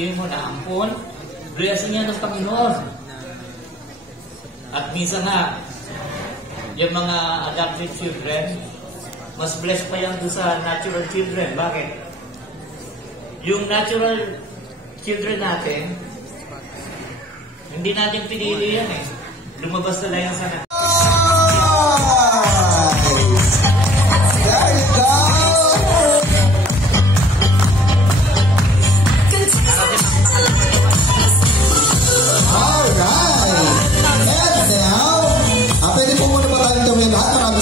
sabihin mo na ampon, blessing yan ng Panginoon. At minsan nga, yung mga adopted children, mas blessed pa yan doon sa natural children. Bakit? Yung natural children natin, hindi natin pinili yan eh. Lumabas na lang yan sa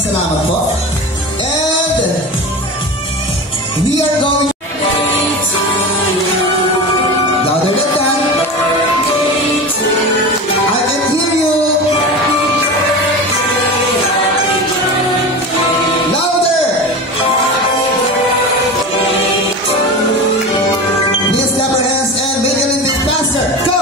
salamat po. And we are going louder than that. I can hear you. Louder. Please clap your hands and make it a little bit faster. Go.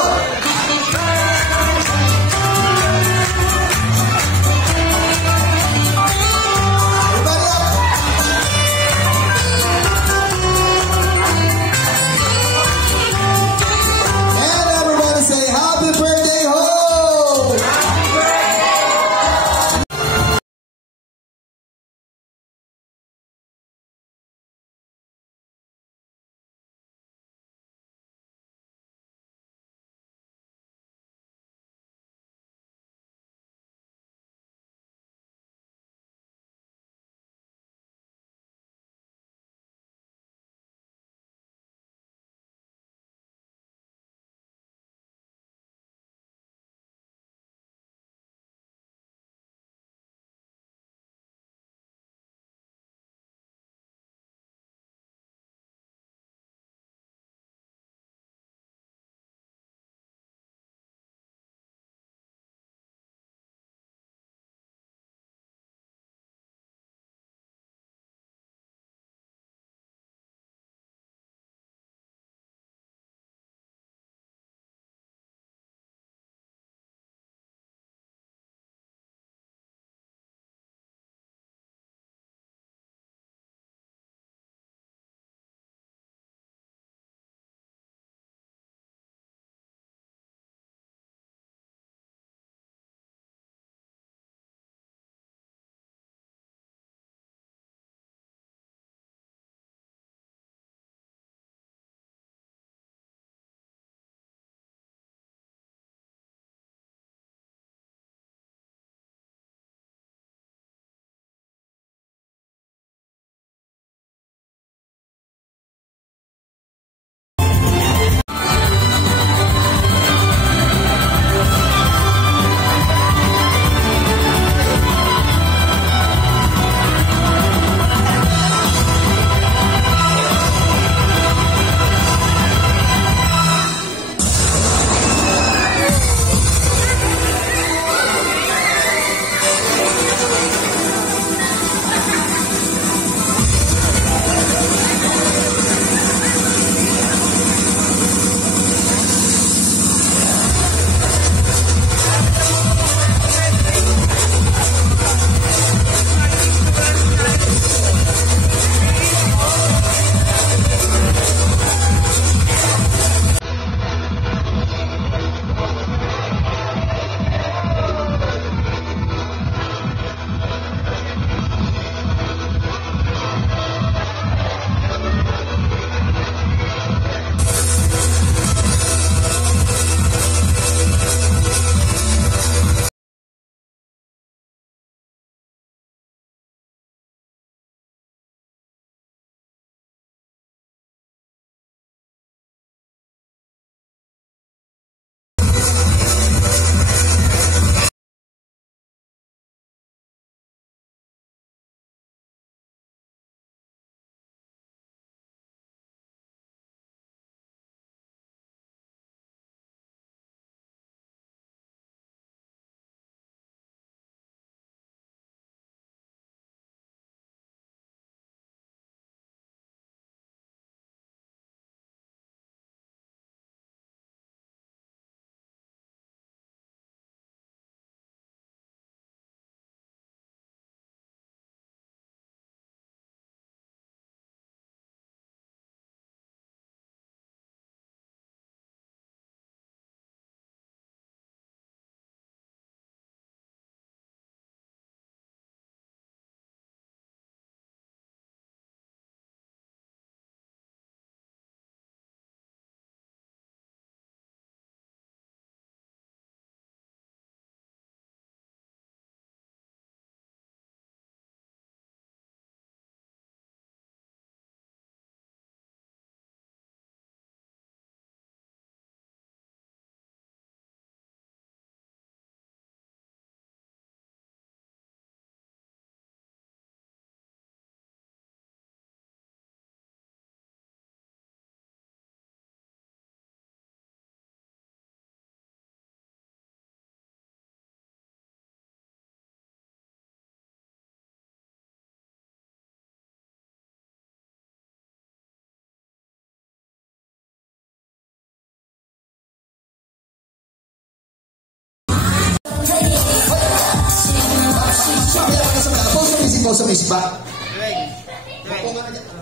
Pulso music ba?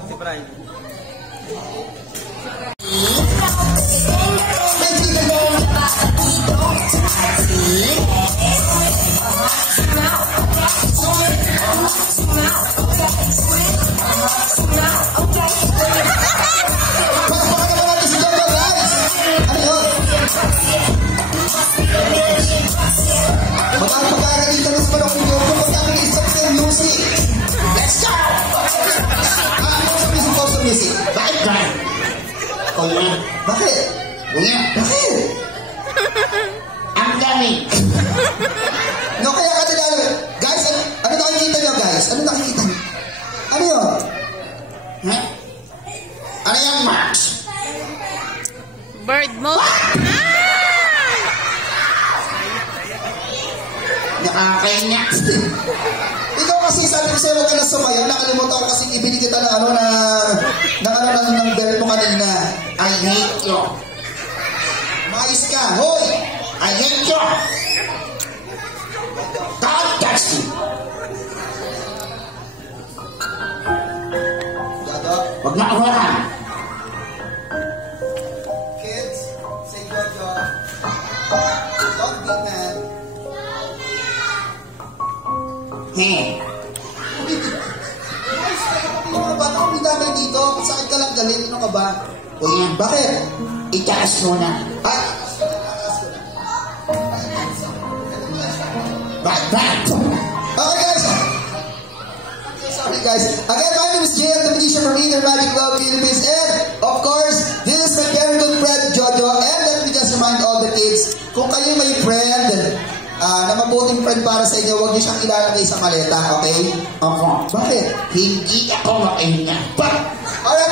Si Brian. Bakit ka? Kuya. Bakit? Kuya. Bakit? Ang dami. No, kaya ka nilalo. Guys, ano nakikita nyo, guys? Ano nakikita nyo? Ano yun? Ha? Ano yung Max? Bird mo? Nakakaiyak. Ikaw kasi sabi ko sa'yo, huwag ka na sumayaw. Nakalimutan ko kasi ibili kita ng ng belt mo kanina. I hate you. Maayos ka. Hoy! I hate you. God touch you. Gato? Huwag na awaran. Kids, say Jojo. Don't be mad. Ano ba? Ako pinamay dito. Sakit ka lang galing. Ano ka ba? Kuya, bakit? Itaas mo na. Ay! Bakit? Okay guys. Sorry guys. Again, my name is JL, the musician from Inner Magic Club Philippines. And of course, this is my very good friend Jojo. And let me just remind all the kids, kung kayo may friend na mabuting friend para sa inyo, huwag niyo siyang ilalagay sa maleta, okay? Bakit? Hindi ako makahinga. Alright,